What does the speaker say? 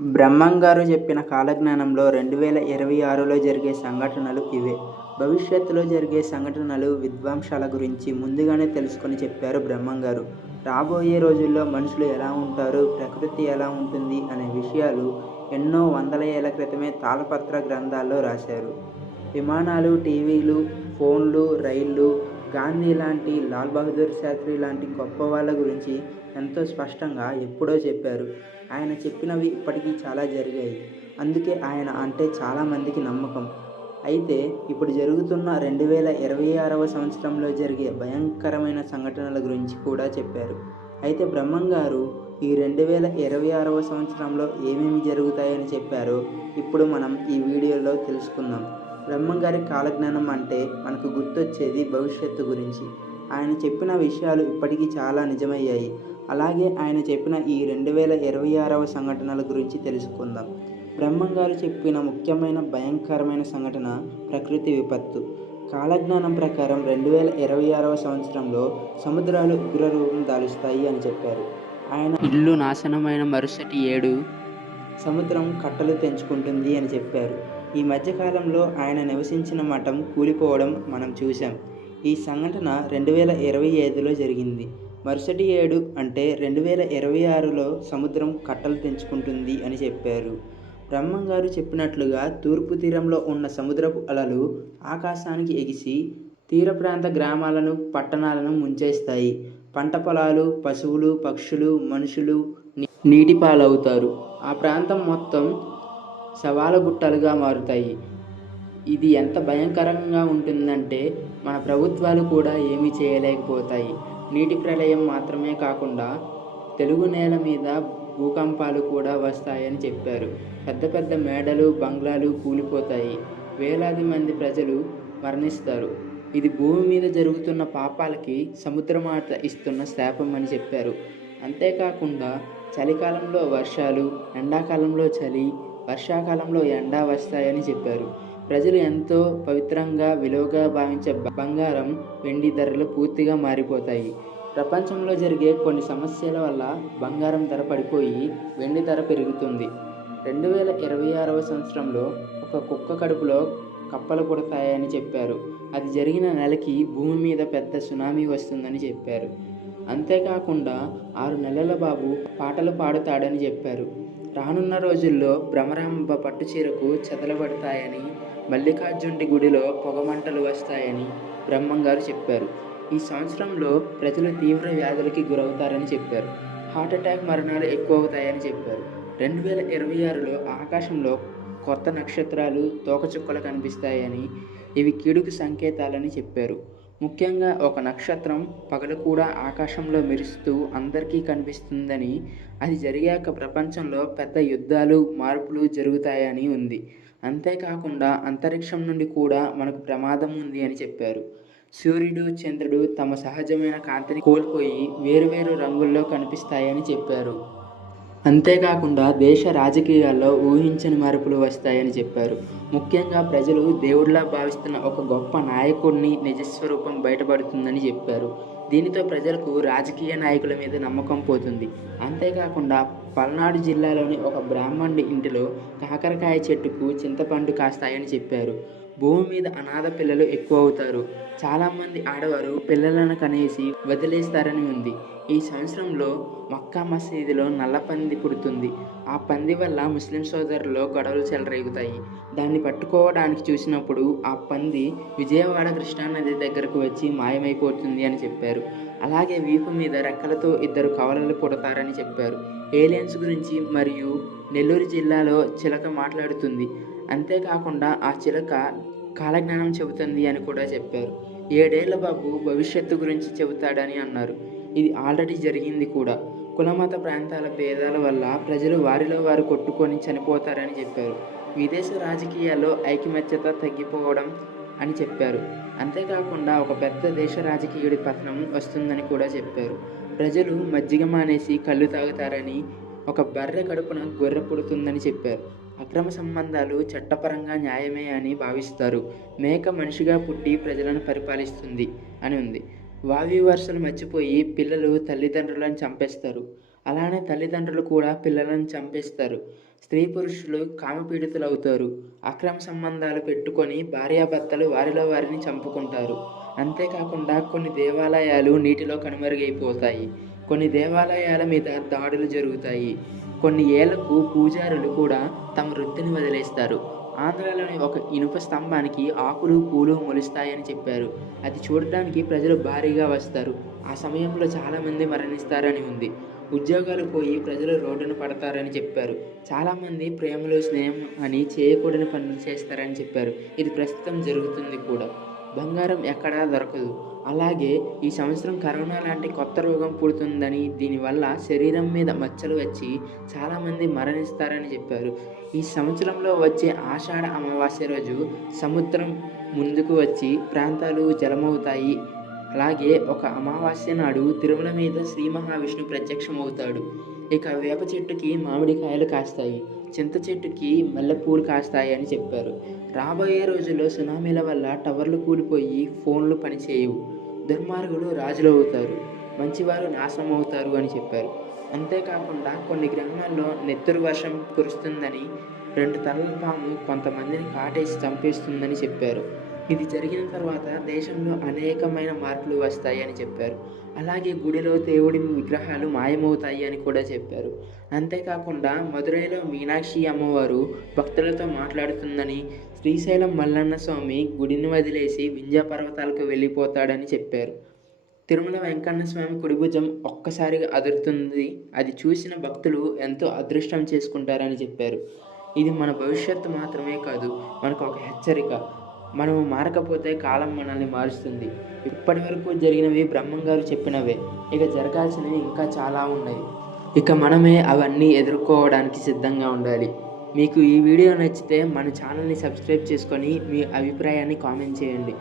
బ్రహ్మంగారు చెప్పిన కాలజ్ఞానంలో 2026లో జరిగే సంఘటనలు ఇవే. భవిష్యత్తులో జరిగే సంఘటనలు, విధ్వంసాల గురించి ముందుగానే తెలుసుకొని చెప్పారు బ్రహ్మంగారు. రాబోయే రోజుల్లో మనుషులు ఎలా ఉంటారు, ప్రకృతి ఎలా ఉంటుంది అనే విషయాలు ఎన్నో వందల ఏళ్ల క్రితమే తాళపత్ర గ్రంథాల్లో రాశారు. విమానాలు, టీవీలు, ఫోన్లు, రైళ్లు, గాంధీ లాంటి, లాల్ బహదూర్ శాస్త్రి లాంటి గొప్ప వాళ్ళ గురించి ఎంతో స్పష్టంగా ఎప్పుడో చెప్పారు. ఆయన చెప్పినవి ఇప్పటికీ చాలా జరిగాయి. అందుకే ఆయన అంటే చాలామందికి నమ్మకం. అయితే ఇప్పుడు జరుగుతున్న 2026వ సంవత్సరంలో జరిగే భయంకరమైన సంఘటనల గురించి కూడా చెప్పారు. అయితే బ్రహ్మంగారు ఈ 2026వ సంవత్సరంలో ఏమేమి జరుగుతాయని చెప్పారో ఇప్పుడు మనం ఈ వీడియోలో తెలుసుకుందాం. బ్రహ్మంగారి కాలజ్ఞానం అంటే మనకు గుర్తొచ్చేది భవిష్యత్తు గురించి. ఆయన చెప్పిన విషయాలు ఇప్పటికీ చాలా నిజమయ్యాయి. అలాగే ఆయన చెప్పిన ఈ 2026వ సంఘటనల గురించి తెలుసుకుందాం. బ్రహ్మంగారు చెప్పిన ముఖ్యమైన భయంకరమైన సంఘటన ప్రకృతి విపత్తు. కాలజ్ఞానం ప్రకారం 2026వ సంవత్సరంలో సముద్రాలు ఉగ్రరూపం దాలుస్తాయి అని చెప్పారు. ఆయన ఇల్లు నాశనమైన మరుసటి ఏడు సముద్రం కట్టలు తెంచుకుంటుంది అని చెప్పారు. ఈ మధ్యకాలంలో ఆయన నివసించిన మఠం కూలిపోవడం మనం చూసాం. ఈ సంఘటన 2025లో జరిగింది. మరుసటి ఏడు అంటే 2026లో సముద్రం కట్టలు తెంచుకుంటుంది అని చెప్పారు. బ్రహ్మంగారు చెప్పినట్లుగా తూర్పు తీరంలో ఉన్న సముద్రపు అలలు ఆకాశానికి ఎగిసి తీర ప్రాంత గ్రామాలను, పట్టణాలను ముంచేస్తాయి. పంట పొలాలు, పశువులు, పక్షులు, మనుషులు నీటి పాలవుతారు. ఆ ప్రాంతం మొత్తం శవాల గుట్టలుగా మారుతాయి. ఇది ఎంత భయంకరంగా ఉంటుందంటే మన ప్రభుత్వాలు కూడా ఏమీ చేయలేకపోతాయి. నీటి ప్రళయం మాత్రమే కాకుండా తెలుగు నేల మీద భూకంపాలు కూడా వస్తాయని చెప్పారు. పెద్ద పెద్ద మేడలు, బంగ్లాలు కూలిపోతాయి. వేలాది మంది ప్రజలు మరణిస్తారు. ఇది భూమి మీద జరుగుతున్న పాపాలకి సముద్రమాత ఇస్తున్న శాపం అని చెప్పారు. అంతేకాకుండా చలికాలంలో వర్షాలు, ఎండాకాలంలో చలి, వర్షాకాలంలో ఎండ వస్తాయని చెప్పారు. ప్రజలు ఎంతో పవిత్రంగా, విలువగా భావించే బంగారం, వెండి ధరలు పూర్తిగా మారిపోతాయి. ప్రపంచంలో జరిగే కొన్ని సమస్యల వల్ల బంగారం ధర పడిపోయి వెండి ధర పెరుగుతుంది. 2026వ సంవత్సరంలో ఒక కుక్క కడుపులో కప్పలు పుడతాయని చెప్పారు. అది జరిగిన నెలకి భూమి మీద పెద్ద సునామీ వస్తుందని చెప్పారు. అంతేకాకుండా 6 నెలల బాబు పాటలు పాడుతాడని చెప్పారు. రానున్న రోజుల్లో భ్రమరాంబ పట్టుచీరకు చెదలబడతాయని, మల్లికార్జునుడి గుడిలో పొగమంటలు వస్తాయని బ్రహ్మంగారు చెప్పారు. ఈ సంవత్సరంలో ప్రజలు తీవ్ర వ్యాధులకి గురవుతారని చెప్పారు. హార్ట్అటాక్ మరణాలు ఎక్కువ అవుతాయని చెప్పారు. 2026లో ఆకాశంలో కొత్త నక్షత్రాలు, తోకచుక్కలు కనిపిస్తాయని, ఇవి కీడుకు సంకేతాలని చెప్పారు. ముఖ్యంగా ఒక నక్షత్రం పగలు కూడా ఆకాశంలో మెరుస్తూ అందరికీ కనిపిస్తుందని, అది జరిగాక ప్రపంచంలో పెద్ద యుద్ధాలు, మార్పులు జరుగుతాయని ఉంది. అంతేకాకుండా అంతరిక్షం నుండి కూడా మనకు ప్రమాదం ఉంది అని చెప్పారు. సూర్యుడు, చంద్రుడు తమ సహజమైన కాంతిని కోల్పోయి వేరువేరు రంగుల్లో కనిపిస్తాయని చెప్పారు. అంతేకాకుండా దేశ రాజకీయాల్లో ఊహించని మార్పులు వస్తాయని చెప్పారు. ముఖ్యంగా ప్రజలు దేవుడిలా భావిస్తున్న ఒక గొప్ప నాయకుడిని నిజస్వరూపం బయటపడుతుందని చెప్పారు. దీనితో ప్రజలకు రాజకీయ నాయకుల మీద నమ్మకం పోతుంది. అంతేకాకుండా పల్నాడు జిల్లాలోని ఒక బ్రాహ్మణుడి ఇంటిలో కాకరకాయ చెట్టుకు చింతపండు కాస్తాయని చెప్పారు. భూమి మీద అనాథ పిల్లలు ఎక్కువ అవుతారు. చాలామంది ఆడవారు పిల్లలను కనేసి వదిలేస్తారని ఉంది. ఈ సంవత్సరంలో మక్కా మసీదులో నల్ల పంది పుడుతుంది. ఆ పంది వల్ల ముస్లిం సోదరుల్లో గొడవలు చెలరేగుతాయి. దాన్ని పట్టుకోవడానికి చూసినప్పుడు ఆ పంది విజయవాడ కృష్ణానది దగ్గరకు వచ్చి మాయమైపోతుంది అని చెప్పారు. అలాగే వీపు మీద రెక్కలతో 2 కవలలు పుడతారని చెప్పారు. ఏలియన్స్ గురించి మరియు నెల్లూరు జిల్లాలో చిలక మాట్లాడుతుంది. అంతేకాకుండా ఆ చిలక కాలజ్ఞానం చెబుతుంది అని కూడా చెప్పారు. 7 ఏళ్ల బాబు భవిష్యత్తు గురించి చెబుతాడని అన్నారు. ఇది ఆల్రెడీ జరిగింది కూడా. కులమత ప్రాంతాల భేదాల వల్ల ప్రజలు వారిలో వారు కొట్టుకొని చనిపోతారని చెప్పారు. విదేశ రాజకీయాల్లో ఐకమత్యత తగ్గిపోవడం అని చెప్పారు. అంతేకాకుండా ఒక పెద్ద దేశ రాజకీయుడి పతనం వస్తుందని కూడా చెప్పారు. ప్రజలు మజ్జిగ మానేసి కళ్ళు తాగుతారని, ఒక బర్రె కడుపున గొర్రె పుడుతుందని చెప్పారు. అక్రమ సంబంధాలు చట్టపరంగా న్యాయమే అని భావిస్తారు. మేక మనిషిగా పుట్టి ప్రజలను పరిపాలిస్తుంది అని ఉంది. వావి వరుసలు మర్చిపోయి పిల్లలు తల్లిదండ్రులను చంపేస్తారు. అలానే తల్లిదండ్రులు కూడా పిల్లలను చంపేస్తారు. స్త్రీ పురుషులు కామపీడితులవుతారు. అక్రమ సంబంధాలు పెట్టుకొని భార్యాభర్తలు వారిలో వారిని చంపుకుంటారు. అంతేకాకుండా కొన్ని దేవాలయాలు నీటిలో కనుమరుగైపోతాయి. కొన్ని దేవాలయాల మీద దాడులు జరుగుతాయి. కొన్ని ఏళ్లకు పూజారులు కూడా తమ వృత్తిని వదిలేస్తారు. ఆంధ్రాలోని ఒక ఇనుప స్తంభానికి ఆకులు, పూలు మొలుస్తాయని చెప్పారు. అది చూడడానికి ప్రజలు భారీగా వస్తారు. ఆ సమయంలో చాలామంది మరణిస్తారని ఉంది. ఉద్యోగాలు పోయి ప్రజలు రోడ్డున పడతారని చెప్పారు. చాలామంది ప్రేమలు, స్నేహం అని చేయకూడని పనులు చేస్తారని చెప్పారు. ఇది ప్రస్తుతం జరుగుతుంది కూడా. బంగారం ఎక్కడా దొరకదు. అలాగే ఈ సంవత్సరం కరోనా లాంటి కొత్త రోగం పుడుతుందని, దీనివల్ల శరీరం మీద మచ్చలు వచ్చి చాలామంది మరణిస్తారని చెప్పారు. ఈ సంవత్సరంలో వచ్చే ఆషాఢ అమావాస్య రోజు సముద్రం ముందుకు వచ్చి ప్రాంతాలు జలమవుతాయి. అలాగే ఒక అమావాస్య నాడు తిరుమల మీద శ్రీ మహావిష్ణు ప్రత్యక్షమవుతాడు. ఇక వేప చెట్టుకి మామిడికాయలు కాస్తాయి, చింత చెట్టుకి మల్లెపూలు కాస్తాయి అని చెప్పారు. రాబోయే రోజుల్లో సునామీల వల్ల టవర్లు కూలిపోయి ఫోన్లు పనిచేయవు. దుర్మార్గులు రాజులు అవుతారు, మంచివారు నాశనం అవుతారు అని చెప్పారు. అంతేకాకుండా కొన్ని గ్రామాల్లో నెత్తురు వర్షం కురుస్తుందని, 2 తలల పాము కొంతమందిని కాటేసి చంపేస్తుందని చెప్పారు. ఇది జరిగిన తర్వాత దేశంలో అనేకమైన మార్పులు వస్తాయి అని చెప్పారు. అలాగే గుడిలో దేవుడి విగ్రహాలు మాయమవుతాయి అని కూడా చెప్పారు. అంతేకాకుండా మదురైలో మీనాక్షి అమ్మవారు భక్తులతో మాట్లాడుతుందని, శ్రీశైలం మల్లన్న స్వామి గుడిని వదిలేసి వింధ్య పర్వతాలకు వెళ్ళిపోతాడని చెప్పారు. తిరుమల వెంకన్న స్వామి కుడిభుజం ఒక్కసారిగా అదురుతుంది. అది చూసిన భక్తులు ఎంతో అదృష్టం చేసుకుంటారని చెప్పారు. ఇది మన భవిష్యత్తు మాత్రమే కాదు, మనకు ఒక హెచ్చరిక. మనము మారకపోతే కాలం మనల్ని మారుస్తుంది. ఇప్పటి వరకు జరిగినవి బ్రహ్మంగారు చెప్పినవే. ఇక జరగాల్సినవి ఇంకా చాలా ఉన్నాయి. ఇక మనమే అవన్నీ ఎదుర్కోవడానికి సిద్ధంగా ఉండాలి. మీకు ఈ వీడియో నచ్చితే మన ఛానల్ని సబ్స్క్రైబ్ చేసుకొని మీ అభిప్రాయాన్ని కామెంట్ చేయండి.